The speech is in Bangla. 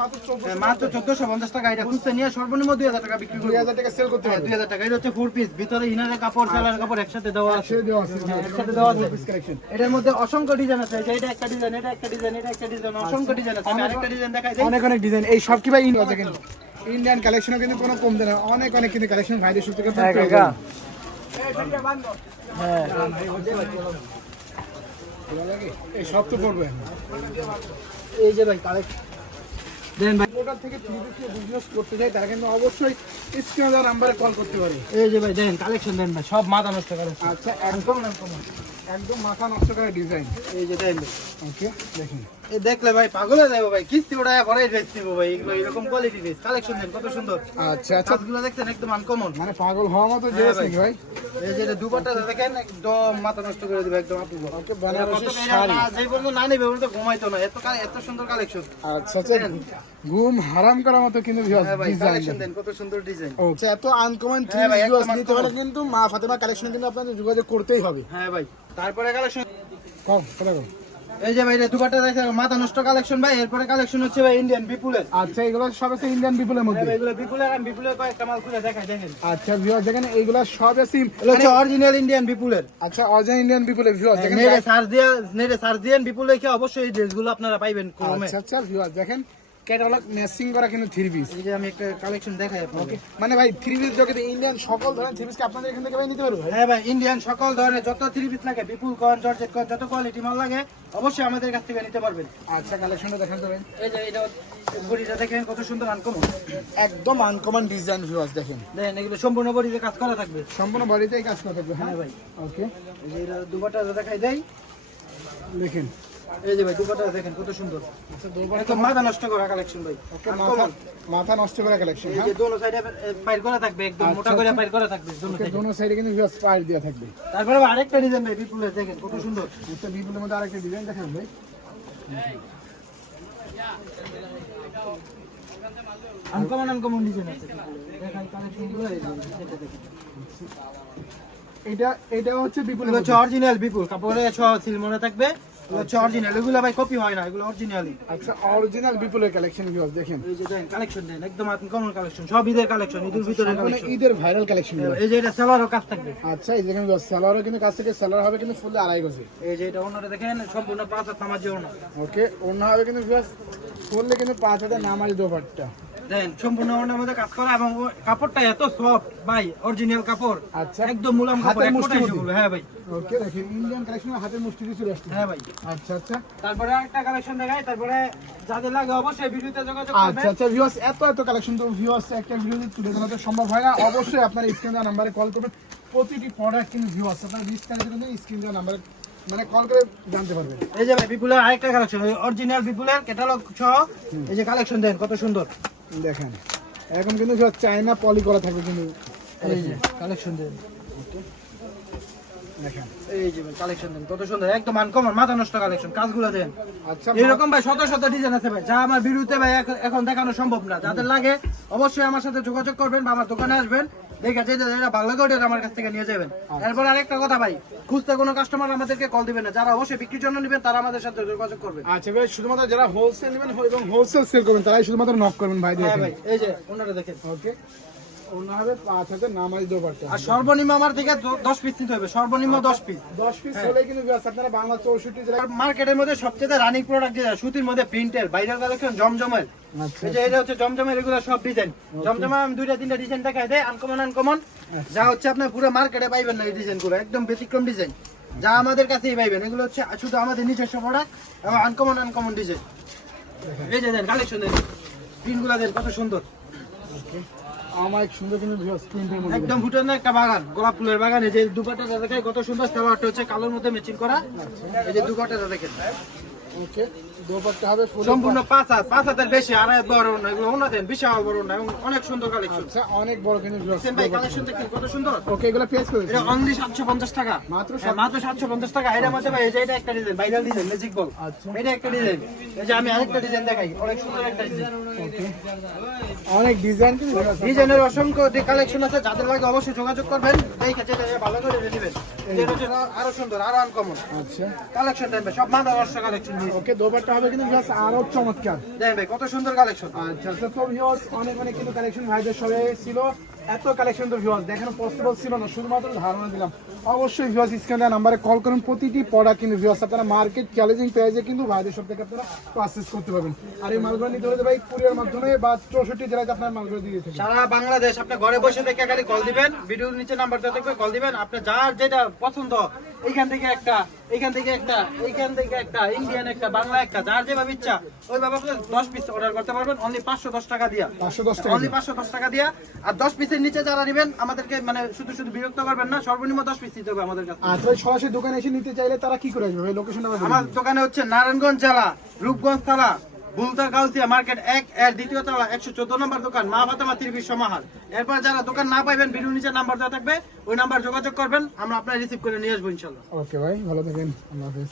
মাত্র 1450 টাকা। এটা খুঁজতে নিয়ে সর্বনিম্ন 2000 টাকা বিক্রি করব। 2000 টাকা সেল করতে হবে। 2000 টাকা। এটা হচ্ছে 4 পিস, ভিতরে ইনারের কাপড়, সেলারের কাপড় একসাথে দেওয়া আছে। একসাথে দেওয়া আছে। এটার মধ্যে অসংখ্য ডিজাইন আছে। এটা একটা ডিজাইন, এটা একটা ডিজাইন, এটা একটা ডিজাইন, অসংখ্য ডিজাইন আছে। আমি আরেকটা ডিজাইন দেখাই দেই। অনেক অনেক ডিজাইন। এই সব কি ভাই ইন্ডিয়ান কালেকশনও কিন্তু কোনো কম দেয় না। অনেক অনেক কিন্তু কালেকশন ভাইদের শুরু থেকে হ্যাঁ। এই সব তো পড়বে। এই যে ভাই কালেকশন দেন ভাই। টোটাল থেকে 3 পিস বিজনেস করতে চাই তারা কিন্তু অবশ্যই স্ক্রিনে দেওয়া নম্বরে কল করতে পারে। এই যে ভাই দেন কালেকশন দেন ভাই, সব মাথা নষ্ট কালেকশন। আচ্ছা, একদম মাথা নষ্ট করে ডিজাইন। এই যে দেন ভাই। ওকে, দেখুন এই দেখলে ভাই পাগল হয়ে যাবো ভাই, কিস্তি উড়ায় পরে ড্রেস নিবো ভাই। এগুলো এরকম কোয়ালিটি ড্রেস কালেকশন দেন, কত সুন্দর। আচ্ছা আচ্ছা, কাজগুলো দেখছেন একদম আনকমন, মানে পাগল হওয়ার মতো ড্রেস নাকি ভাই? এই যে দুপাট্টা দেখেন একদম মাথা নষ্ট করে দিবে একদম আপু। ওকে, বেনারসি শাড়ি যে বলতো না নেবে ওটা তো ঘুমাইতো না, এত সুন্দর কালেকশন। আচ্ছা আচ্ছা, ঘুম হারাম করার মতো কিন্তু ডিজাইন কালেকশন দেন, কত সুন্দর ডিজাইন। ওকে, এত আনকমন হ্যাঁ ভাই, ভিউয়ার্স একদম নিতে হলে কিন্তু মা ফাতেমা কালেকশন কিন্তু আপনাদের যোগাযোগ করতেই হবে। হ্যাঁ ভাই, তারপরে কালেকশন কম কথা কম। এই যে ভাই দুপাট্টা দেখেন মাথা নষ্ট কালেকশন ভাই। এরপরে কালেকশন হচ্ছে ভাই ইন্ডিয়ান বিপুলের। আচ্ছা, এগুলো সব আছে ইন্ডিয়ান পিপলের মধ্যে। হ্যাঁ ভাই, এগুলো বিপুলের, আমি বিপুলের কয়েকটা মাল খুলে দেখাই দেখেন। আচ্ছা ভিউয়ার্স, দেখেন এইগুলো সব আছে এগুলো হচ্ছে অরিজিনাল ইন্ডিয়ান বিপুলের। আচ্ছা, অরিজিনাল ইন্ডিয়ান পিপলের ভিউয়ার্স দেখেন। নেটে সার্চ দিয়েন বিপুল লিখে, অবশ্যই এই ড্রেসগুলো আপনারা পাইবেন কমে। আচ্ছা আচ্ছা ভিউয়ার্স, দেখেন ক্যাটালগ ম্যাচিং করা কিন্তু 3 পিস। এই যে আমি একটা কালেকশন দেখাই আপনাকে। মানে ভাই 3 পিস জগতে ইন্ডিয়ান সকল ধরনের 3 পিস কি আপনাদের এখান থেকে ভাই নিতে পারবো? হ্যাঁ ভাই, ইন্ডিয়ান সকল ধরনের যত 3 পিস লাগে, বিপুল কন, জর্জেট কন, যত কোয়ালিটি মাল লাগে অবশ্যই আমাদের কাছ থেকে নিতে পারবেন। আচ্ছা, কালেকশনটা দেখান তো ভাই। এই যে এটা বডিটা দেখেন কত সুন্দর আনকমন, একদম আনকমন ডিজাইন ভিউয়ার্স দেখেন। দেখেন এগুলো সম্পূর্ণ বডিতে কাজ করা থাকবে। সম্পূর্ণ বডিতেই কাজ করতে হবে। হ্যাঁ হ্যাঁ ভাই, ওকে, এই যে এটা দুপাট্টা দেখাই দেই। দেখেন এই যে ভাই দুপাট্টা দেখেন কত সুন্দর। আচ্ছা, দুবার একদম মাথা নষ্ট করা কালেকশন ভাই। ওকে, মাথা মাথা নষ্ট করা কালেকশন। এই হ্যাঁ যে দোনো সাইডে পাইর করা থাকবে, একদম মোটা করে পাইর করা থাকবে দোনো ওকে, সাইডে। দোনো সাইডে কিন্তু ভিউয়ার্স পাইর দেয়া থাকবে। তারপরে আরেকটা ডিজাইন ভাই বিপুলের, দেখেন কত সুন্দর। আচ্ছা, বিপুলের মধ্যে আরেকটা ডিজাইন দেখান ভাই। আনকমন ডিজাইন আছে। দেখাই কালেকশনগুলো, এই যে এটা দেখেন। এটা হচ্ছে বিপুলের এগুলো হচ্ছে অরিজিনাল বিপুল, কাপড়ে সিল মনে থাকবে। এগুলো হচ্ছে অরিজিনাল, এগুলো ভাই কপি হয় না, এগুলো অরিজিনালি। আচ্ছা, অরিজিনাল বিপুলের কালেকশন ভিউয়ার্স দেখেন। এই যে দেন কালেকশন দেন, একদম আনকমন কালেকশন, সব ঈদের কালেকশন, ঈদের ভিতরে মানে কালেকশন। ঈদের ভাইরাল কালেকশন। এই যে এটা সালোয়ারও কাজ থাকবে। আচ্ছা, এই দেখেন সালোয়ারও কিন্তু কাছ থেকে সালোয়ার হবে কিন্তু ফুল 2.5 গজে। এই যে এটা ওনারা দেখেন সম্পূর্ণ 5 হাত নামাজি ওনা। ওকে, অন্য হবে কিন্তু ভিউয়ার্স ফুললে কিন্তু 5 হাজার নামাজি দোপাট্টা। দেন সম্পূর্ণ ওনার মধ্যে কাজ করা, এবং কাপড়টা এত সফট ভাই, অরিজিনাল কাপড়। আচ্ছা, একদম মুলাম কাপড়, হাতের এক মুষ্টি কোটায় মতো। সেগুলো। হ্যাঁ ভাই, ওকে, দেখেন ইন্ডিয়ান কালেকশনের হাতের মুষ্টি দিয়ে চলে আসছে। হ্যাঁ ভাই। আচ্ছা আচ্ছা তারপরে আরেকটা কালেকশন দেখাই, তারপরে যাদের লাগে অবশ্যই ভিডিওতে যোগাযোগ করবেন। আচ্ছা আচ্ছা ভিউয়ার্স, এত কালেকশন তো ভিউয়ার্স একটা ভিডিওতে তুলে ধরা তো সম্ভব হয় না। অবশ্যই আপনারা স্ক্রিন দেওয়া নাম্বারে কল করবেন। প্রতিটি প্রোডাক্ট কিন্তু ভিউয়ার্স আপনারা বিস্তারিত কিন্তু স্ক্রিন দেওয়া নাম্বারে মানে কল করে জানতে পারবেন। এই যে ভাই বিপুলের আরেকটা কালেকশন, অরিজিনাল বিপুলের ক্যাটালগ সহ এই যে কালেকশন দেন কত সুন্দর। দেখেন এখন কিন্তু চায়না পলি করা থাকবে কিন্তু। এই যে কালেকশন দেন, দেখেন এই যে ভাই কালেকশন দেন কত সুন্দর, একদম আনকমন মাথা নষ্ট কালেকশন, কাজগুলো দেন। আচ্ছা, এরকম ভাই শত শত ডিজাইন আছে ভাই, যা আমার ভিডিওতে ভাই এখন দেখানো সম্ভব না। যাদের লাগে অবশ্যই আমার সাথে যোগাযোগ করবেন বা আমার দোকানে আসবেন, দেখে যেটা ভালো লাগে ওটা আমার কাছ থেকে নিয়ে যাবেন। এরপর আরেকটা কথা ভাই, খুঁজতে কোনো কাস্টমার আমাদেরকে কল দিবেন না, যারা অবশ্যই বিক্রির জন্য নেবেন তারা আমাদের সাথে যোগাযোগ করবেন। আচ্ছা ভাই, শুধুমাত্র যারা হোলসেল নেবেন এবং হোলসেল সেল করবেন তারাই শুধুমাত্র নক করবেন ভাই। হ্যাঁ দেখেন ভাই, এই যে ওনারা দেখেন। ওকে, অন্য হবে 5 হাজার নামাজি দোপাট্টা। আর সর্বনিম্ন আমার থেকে 10 পিস নিতে হবে, সর্বনিম্ন 10 পিস। 10 পিস হলেই কিন্তু ভিউয়ার্স আপনারা বাংলা 64 জেলায়। মার্কেটের মধ্যে সবচেয়ে রানিং প্রোডাক্ট যেটা সুতির মধ্যে প্রিন্টের ভাইরাল কালেকশন জমজমের। আচ্ছা, এই যে এটা হচ্ছে জমজমের, এগুলো সব ডিজাইন জমজমে আমি 2-3টা ডিজাইন দেখাই দেই, আনকমন যা হচ্ছে আপনার পুরো মার্কেটে পাইবেন না। এই ডিজাইনগুলো একদম ব্যতিক্রম ডিজাইন, যা আমাদের কাছেই পাইবেন। এগুলো হচ্ছে শুধু আমাদের নিজস্ব প্রোডাক্ট এবং আনকমন ডিজাইন। এই যে দেন কালেকশন দেন, প্রিন্টগুলো দেন কত সুন্দর। ওকে, আমার সুন্দর কিন্তু ভিউয়ার্স প্রিন্টের মধ্যে একদম ফুটানো একটা বাগান, গোলাপ ফুলের বাগান। এই যে দুপাট্টাটা দেখাই কত সুন্দর, সালোয়ারটা হচ্ছে কালোর মধ্যে ম্যাচিং করা। এই যে দুপাট্টাটা দেখেন। ওকে, দোপাট্টা হবে ফুল সম্পূর্ণ 5 হাতের বেশি, আর বড় না, এগুলো ওনা দেন বিশাল বড় না, এবং অনেক সুন্দর কালেকশন। আচ্ছা, অনেক বড় কিন্তু ভিউয়ার্স। সেম ভাই কালেকশন দেখেন কত সুন্দর। ওকে, এগুলো পেজ করেছে এটা অনলি 750 টাকা, মাত্র মাত্র 750 টাকা। এর মধ্যে ভাই এই যে এটা একটা design, viral design magic ball. আচ্ছা, এটা একটা ডিজাইন। এই যে আমি আরেকটা ডিজাইন দেখাই, অনেক সুন্দর একটা ডিজাইন। ওকে, অনেক ডিজাইন কিন্তু ভিউয়ার্স। ডিজাইনের অসংখ্য কালেকশন আছে, যাদের লাগে অবশ্যই যোগাযোগ করবেন, দেখে যেটা ভালো করে নেবেন। এটা হচ্ছে আরো সুন্দর, আরো আনকমন। আচ্ছা, কালেকশন দেন ভাই, সব মাথা নষ্ট কালেকশন। ওকে, দোপাট্টা কালারটা হবে কিন্তু ভিউয়ার্স আরো চমৎকার। দেখেন ভাই কত সুন্দর কালেকশন। আচ্ছা তো ভিউয়ার্স অনেক অনেক কিন্তু কালেকশন ভাইদের সবে ছিল, এত কালেকশন তো ভিউয়ার্স দেখানো পসিবল ছিল না, শুধুমাত্র ধারণা দিলাম। অবশ্যই ভিউয়ার্স স্ক্রিনে দেওয়া নাম্বারে কল করুন, প্রতিটি প্রোডাক্ট কিন্তু ভিউয়ার্স আপনারা মার্কেট চ্যালেঞ্জিং প্রাইসে কিন্তু ভাইদের সব থেকে আপনারা পারচেজ করতে পারবেন। আর এই মালগুলো নিতে হলে ভাই কুরিয়ার মাধ্যমে বা 64 জেলাতে আপনার মালগুলো দিয়ে দিতে সারা বাংলাদেশ আপনি ঘরে বসে থেকে খালি কল দিবেন, ভিডিওর নিচে নাম্বারটা থাকবে, কল দিবেন, আপনি যার যেটা পছন্দ এইখান থেকে একটা, এইখান থেকে একটা, এইখান থেকে একটা, ইন্ডিয়ান একটা, বাংলা একটা, যার যেভাবে ইচ্ছা ওইভাবে আপনি 10 পিস অর্ডার করতে পারবেন অনলি 510 টাকা দিয়া, 510 টাকা অনলি 510 টাকা দিয়া। আর 10 পিসের নিচে যারা নেবেন আমাদেরকে মানে শুধু শুধু বিরক্ত করবেন না, সর্বনিম্ন 10 পিস দিতে হবে আমাদের কাছে। আচ্ছা ভাই সরাসরি দোকানে এসে নিতে চাইলে তারা কি করে আসবে ভাই, লোকেশনটা বলে আমার দিন। দোকানে হচ্ছে নারায়ণগঞ্জ জেলা, রূপগঞ্জ থানা, বুলতা গাউসিয়া মার্কেট 1 এর দ্বিতীয় তলা 114 নম্বর দোকান, মা ফাতেমা ত্রিভি সমাহার। এরপর যারা দোকান না পাইবেন ভিডিও নিচে নাম্বার দেওয়া থাকবে, ওই নাম্বার যোগাযোগ করবেন, আমরা আপনার রিসিভ করে নিয়ে আসবো ইনশাআল্লাহ। ওকে ভাই ভালো থাকেন, আল্লাহ হাফেজ।